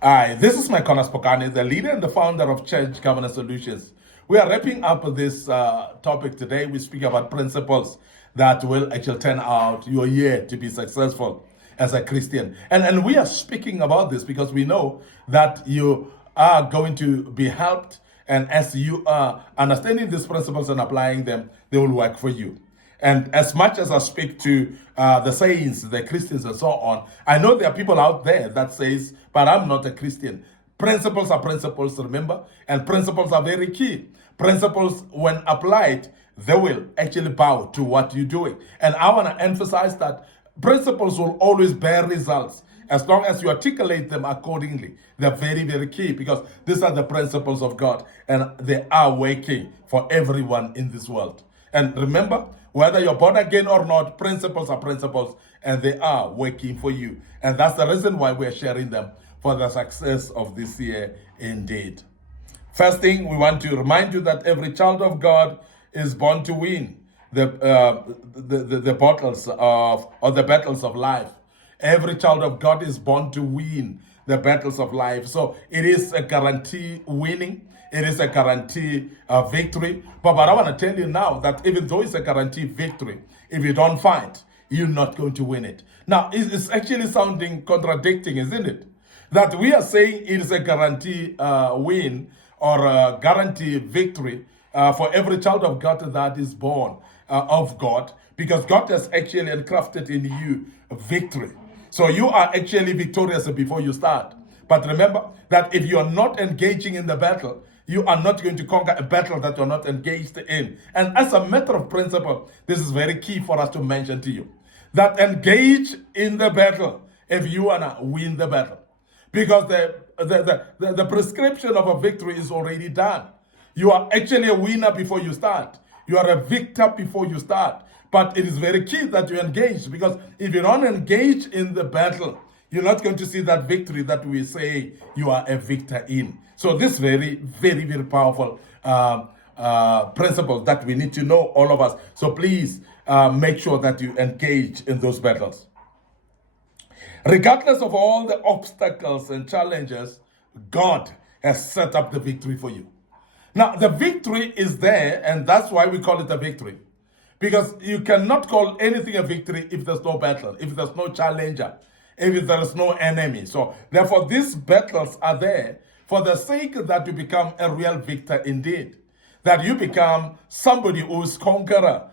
Hi, this is Micornus Phokane, the leader and the founder of Church Governance Solutions. We are wrapping up this topic today. We speak about principles that will actually turn out your year to be successful as a Christian. And we are speaking about this because we know that you are going to be helped. And as you are understanding these principles and applying them, they will work for you. And as much as I speak to the saints, the Christians, and so on, I know there are people out there that says, "But I'm not a Christian." Principles are principles, remember, and principles are very key. Principles, when applied, they will actually bow to what you're doing. And I want to emphasize that principles will always bear results as long as you articulate them accordingly. They're very, very key because these are the principles of God, and they are working for everyone in this world. And remember, whether you're born again or not, principles are principles and they are working for you. And that's the reason why we're sharing them for the success of this year indeed. First thing, we want to remind you that every child of God is born to win the battles of life. Every child of God is born to win the battles of life. So it is a guarantee winning. It is a guarantee victory. But I want to tell you now that even though it's a guarantee victory, if you don't fight, you're not going to win it. Now, it's actually sounding contradicting, isn't it? That we are saying it is a guarantee win or a guarantee victory for every child of God that is born of God, because God has actually engrafted in you victory. So you are actually victorious before you start. But remember that if you are not engaging in the battle, you are not going to conquer a battle that you're not engaged in. And as a matter of principle, this is very key for us to mention to you. That engage in the battle if you want to win the battle. Because the prescription of a victory is already done. You are actually a winner before you start. You are a victor before you start. But it is very key that you engage, because if you don't engage in the battle, you're not going to see that victory that we say you are a victor in. So this very, very, very powerful principle that we need to know, all of us. So please make sure that you engage in those battles. Regardless of all the obstacles and challenges, God has set up the victory for you. Now, the victory is there, and that's why we call it a victory. Because you cannot call anything a victory if there's no battle, if there's no challenger, if there is no enemy. So, therefore, these battles are there for the sake that you become a real victor indeed. That you become somebody who is conqueror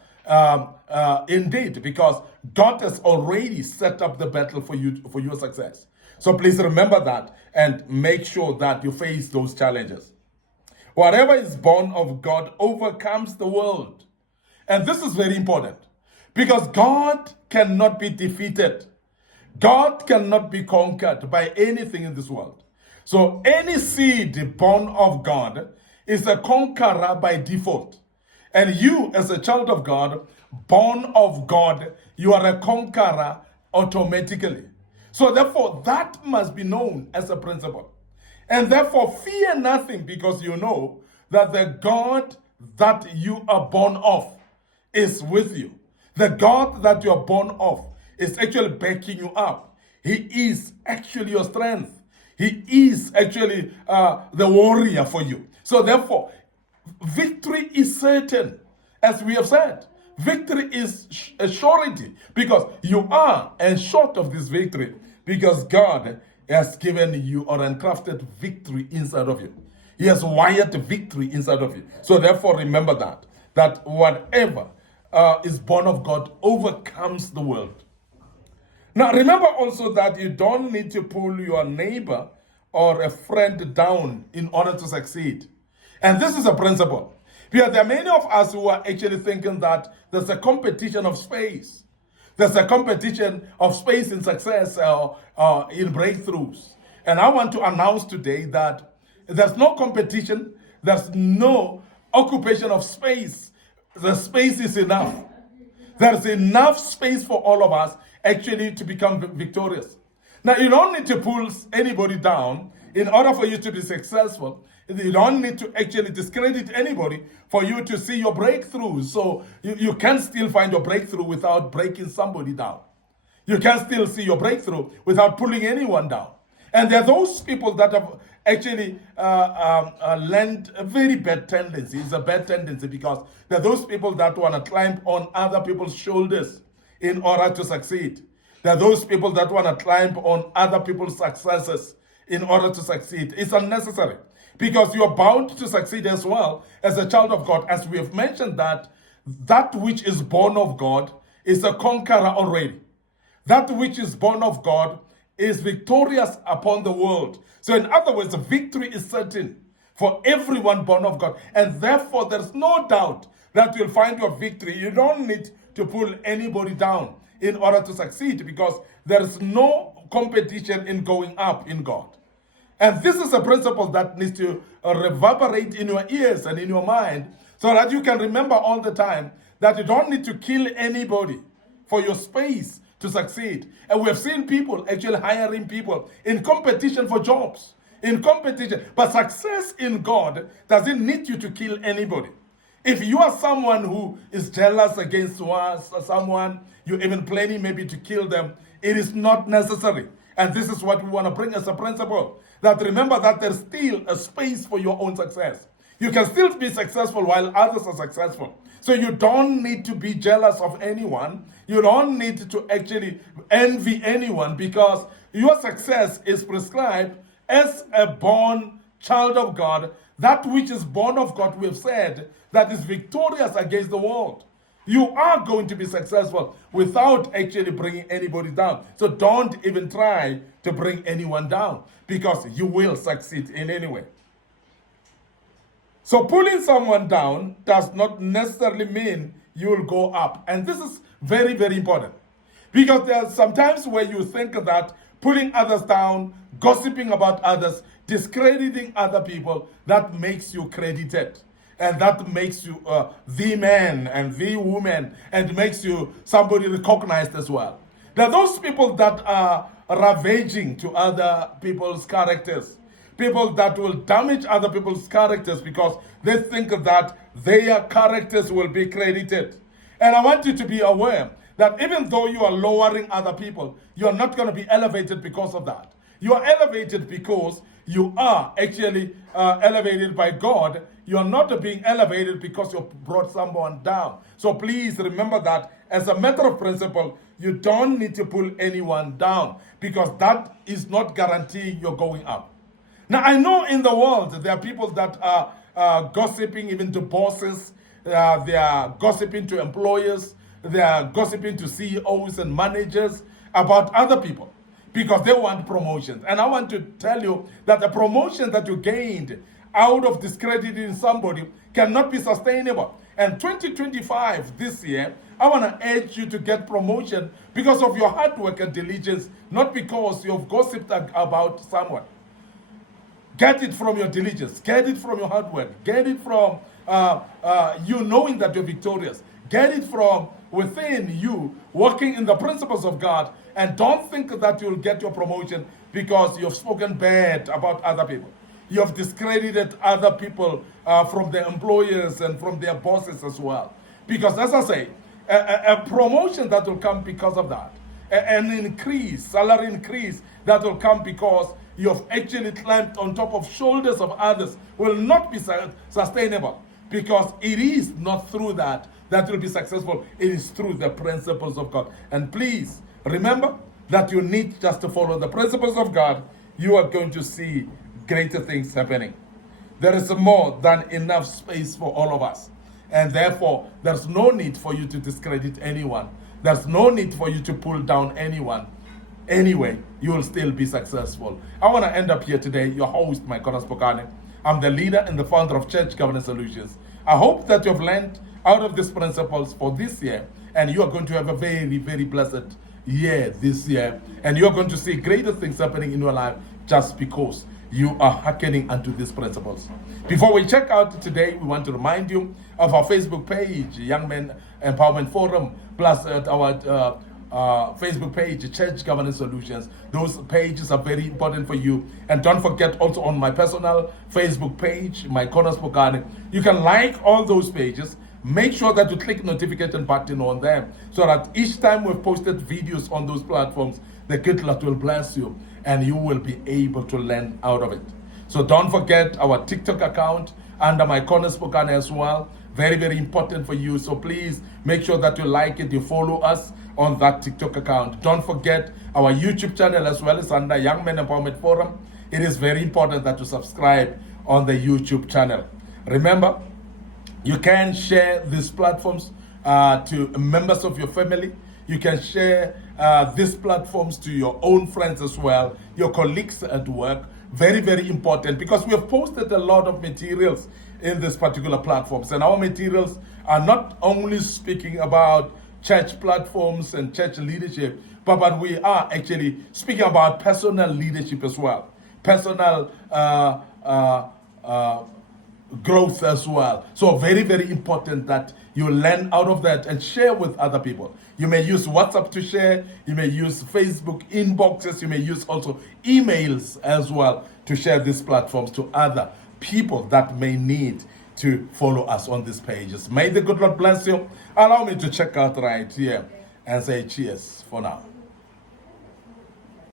indeed, because God has already set up the battle for you, for your success. So please remember that and make sure that you face those challenges. Whatever is born of God overcomes the world. And this is very important, because God cannot be defeated. God cannot be conquered by anything in this world. So any seed born of God is a conqueror by default. And you, as a child of God, born of God, you are a conqueror automatically. So therefore, that must be known as a principle. And therefore, fear nothing, because you know that the God that you are born of is with you. The God that you are born of is actually backing you up. He is actually your strength. He is actually the warrior for you. So therefore, victory is certain. As we have said, victory is a surety, because you are ensured of this victory, because God has given you or uncrafted victory inside of you. He has wired victory inside of you. So therefore, remember that whatever is born of God overcomes the world. Now, remember also that you don't need to pull your neighbor or a friend down in order to succeed. And this is a principle. Because there are many of us who are actually thinking that there's a competition of space. There's a competition of space in success in breakthroughs. And I want to announce today that there's no competition. There's no occupation of space. The space is enough. There's enough space for all of us actually to become victorious. Now, you don't need to pull anybody down in order for you to be successful. You don't need to actually discredit anybody for you to see your breakthrough. So you can still find your breakthrough without breaking somebody down. You can still see your breakthrough without pulling anyone down. And there are those people that have actually learned a very bad tendency. It's a bad tendency because there are those people that want to climb on other people's shoulders in order to succeed. There are those people that want to climb on other people's successes in order to succeed. It's unnecessary because you're bound to succeed as well as a child of God. As we have mentioned that which is born of God is a conqueror already. That which is born of God is victorious upon the world. So in other words, victory is certain for everyone born of God. And therefore, there's no doubt that you'll find your victory. You don't need to pull anybody down in order to succeed because there's no competition in going up in God. And this is a principle that needs to reverberate in your ears and in your mind so that you can remember all the time that you don't need to kill anybody for your space to succeed. And we have seen people actually hiring people in competition for jobs, in competition. But success in God doesn't need you to kill anybody. If you are someone who is jealous against someone, you're even planning maybe to kill them, it is not necessary. And this is what we want to bring as a principle. That remember that there's still a space for your own success. You can still be successful while others are successful. So you don't need to be jealous of anyone. You don't need to actually envy anyone because your success is prescribed as a born child of God. That which is born of God, we have said, that is victorious against the world. You are going to be successful without actually bringing anybody down. So don't even try to bring anyone down because you will succeed in any way. So pulling someone down does not necessarily mean you will go up. And this is very, very important. Because there are sometimes where you think that pulling others down, gossiping about others, discrediting other people, that makes you credited. And that makes you the man and the woman and makes you somebody recognized as well. There are those people that are ravaging to other people's characters. People that will damage other people's characters because they think that their characters will be credited. And I want you to be aware that even though you are lowering other people, you are not going to be elevated because of that. You are elevated because you are actually elevated by God. You are not being elevated because you brought someone down. So please remember that as a matter of principle, you don't need to pull anyone down because that is not guaranteeing you're going up. Now, I know in the world there are people that are gossiping even to bosses. They are gossiping to employers. They are gossiping to CEOs and managers about other people because they want promotions. And I want to tell you that the promotion that you gained out of discrediting somebody cannot be sustainable. And 2025, this year, I want to urge you to get promotion because of your hard work and diligence, not because you've gossiped about someone. Get it from your diligence. Get it from your hard work. Get it from you knowing that you're victorious. Get it from within you, working in the principles of God. And don't think that you'll get your promotion because you've spoken bad about other people. You have discredited other people from their employers and from their bosses as well. Because as I say, a promotion that will come because of that. An increase, salary increase that will come because you have actually climbed on top of shoulders of others will not be sustainable because it is not through that will be successful. It is through the principles of God. And please remember that you need just to follow the principles of God. You are going to see greater things happening. There is more than enough space for all of us. And therefore, there's no need for you to discredit anyone. There's no need for you to pull down anyone. Anyway, you will still be successful. I want to end up here today. Your host, Micornus Phokane. I'm the leader and the founder of Church Governance Solutions. I hope that you've learned out of these principles for this year, and you are going to have a very, very blessed year this year, and you are going to see greater things happening in your life just because you are hearkening unto these principles. Before we check out today, we want to remind you of our Facebook page, Young Men Empowerment Forum, plus our Facebook page, Church Governance Solutions. Those pages are very important for you. And don't forget also on my personal Facebook page, Micornus Phokane, you can like all those pages. Make sure that you click notification button on them so that each time we've posted videos on those platforms, the good Lord will bless you. and you will be able to learn out of it. So don't forget our TikTok account under Micornus Phokane as well. Very, very important for you. So please make sure that you like it, you follow us on that TikTok account. Don't forget our YouTube channel as well. It's under Young Men Empowerment Forum. It is very important that you subscribe on the YouTube channel. Remember, you can share these platforms to members of your family. You can share these platforms to your own friends as well, your colleagues at work. Very, very important, because we have posted a lot of materials in this particular platforms, and our materials are not only speaking about church platforms and church leadership, but we are actually speaking about personal leadership as well, personal growth as well. So very, very important that you learn out of that and share with other people. You may use WhatsApp to share, you may use Facebook inboxes, you may use also emails as well to share these platforms to other people that may need to follow us on these pages. May the good Lord bless you. Allow me to check out right here and say cheers for now.